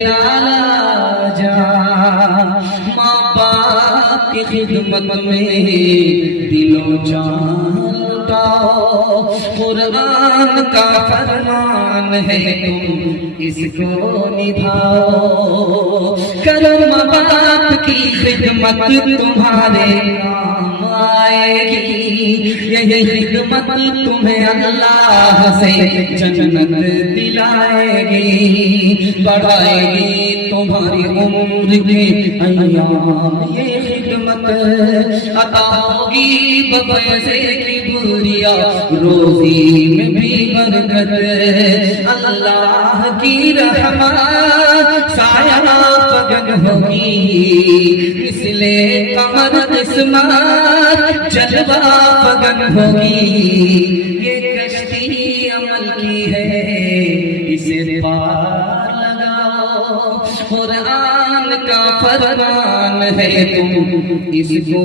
لالا جا ماں باپ کی خدمت میں دل و جان لٹاؤ، قرآن کا فرمان ہے تم اس کو نبھاؤ، کرو ماں باپ کی خدمت تمہارے کام آئے گی، یہی خدمت تمہیں اللہ سے جنت دلائے گی، بڑھائے گی تمہاری عمر کے ایام، یہ خدمت عطا ہوگی بفیض کبریا، روزی میں بھی برکت، اللہ کی رحمت سایہ فگن ہوگی، مثل قمر قسمت جلوہ فگن ہوگی، یہ کشتی عمل کی ہے اسے پار لگاؤ، قرآن کا فرمان ہے تم اس کو